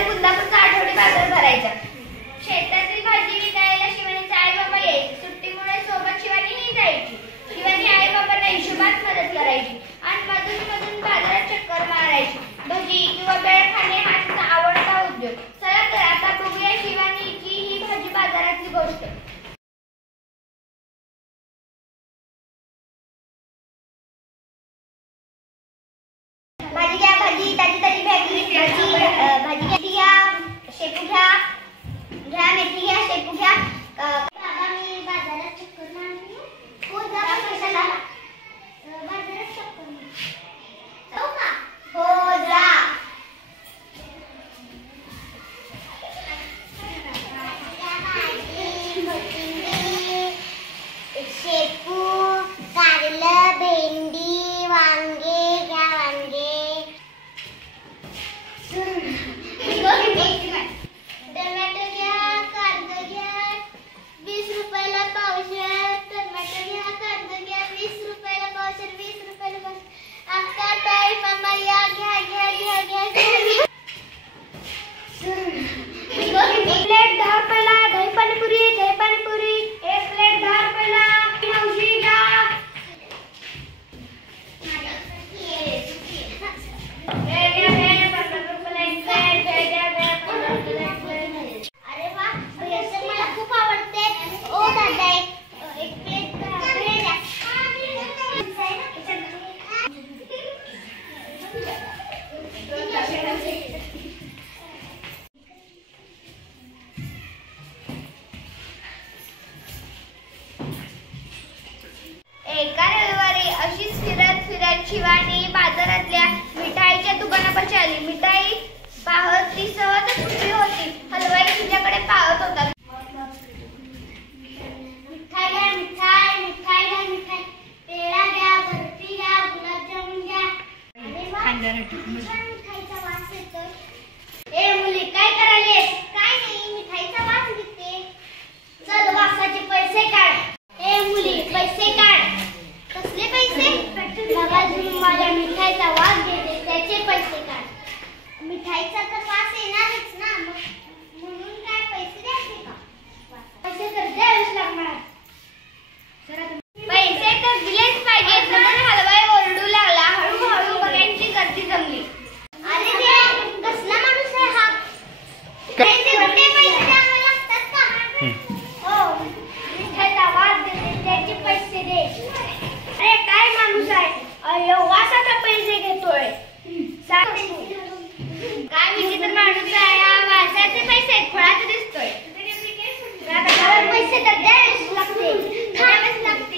रविवारी बुंदापूरचा आठवडी बाजार भरायचा। शेतातील भाजी विकायला शिवानीचे आई बाबा यायचे। सुट्टीमुळे सोबत शिवानीही जायची। शिवानी आई बाबांना हिशोबात मदत करायची आणि मधून बाजारात चक्कर मारायची। भजी किंवा बेळ खाणे हा तिचा आवडता उद्योग। चला तर आता बघूया शिवानीची ही भाजी बाजारातली गोष्ट। भाजी घ्या, भाजी ताजी ताजी भाजी घ्या, शेपू घ्या, मेथी घ्या, शेपू घ्या। बाबा मी बाजारात चक्कर मारली। हो जा कशाला? बाजारात चक्कर मार। हो का? हो जा। शेपू, कारलं, भेंडी, वांगे घ्या, वांगे। टोमॅटो घ्या, कांदा घ्या, 20 रुपयाला पावशेर। टोमॅटो घ्या, कांदा घ्या, 20 रुपयाला पावशेर, 20 रुपयाला पावशेर। अक्का, ताई, मामा या, घ्या घ्या घ्या घ्या। प्लेट 10 रुपयाला। दही पाणीपुरी, दही पाणीपुरी 1 प्लेट 10 रुपयाला। मावशी घ्या। अरे वा, मला खूप आवडते। ओ दादा एक प्लेट द्या। एका रविवारी अशीच फिरत शिवानी बाजारातल्या मिठाईच्या दुकानापाशी आली। मिठाई पाहत ती सहजच उभी होती। हलवाई तिच्याकडे पाहत होता। मिठाई घ्या, मिठाई, मिठाई घ्या, मिठाई। पेढा घ्या, बर्फी घ्या, गुलाबजामुन घ्या। अरे वा, मिठाईचा वास येतोय। ए मुली काय करायले? काय नाही, मिठाईचा वास घेते। चल वासाचे पैसे काढ। ए मुली पैसे काढ। कसले पैसे? बाबाजी माझ्या मिठाईचा वास घेते त्याचे पैसे काढ। मिठाईचा तर वास येणारच ना, म्हणून काय पैसे द्यायचे का? पैसे तर द्यावेच लागणार। पैसे तर दिलेच पाहिजे म्हणून हलवाई ओरडू लागला। हळूहळू बघ्यांची गर्दी जमली। अरे देव, कसला माणूस आहे हा? पैसे कुठे? पैसे द्यावे लागतात का? हो, मिठाईचा वास घेते त्याचे पैसे दे। अरे काय माणूस आहे? अयो वासाचा पैसे घेतोय। काय विचित्र माणूस आहे हा? वासाचे पैसे फळाचे दिसतोय। पैसे तर द्यावेच लागते।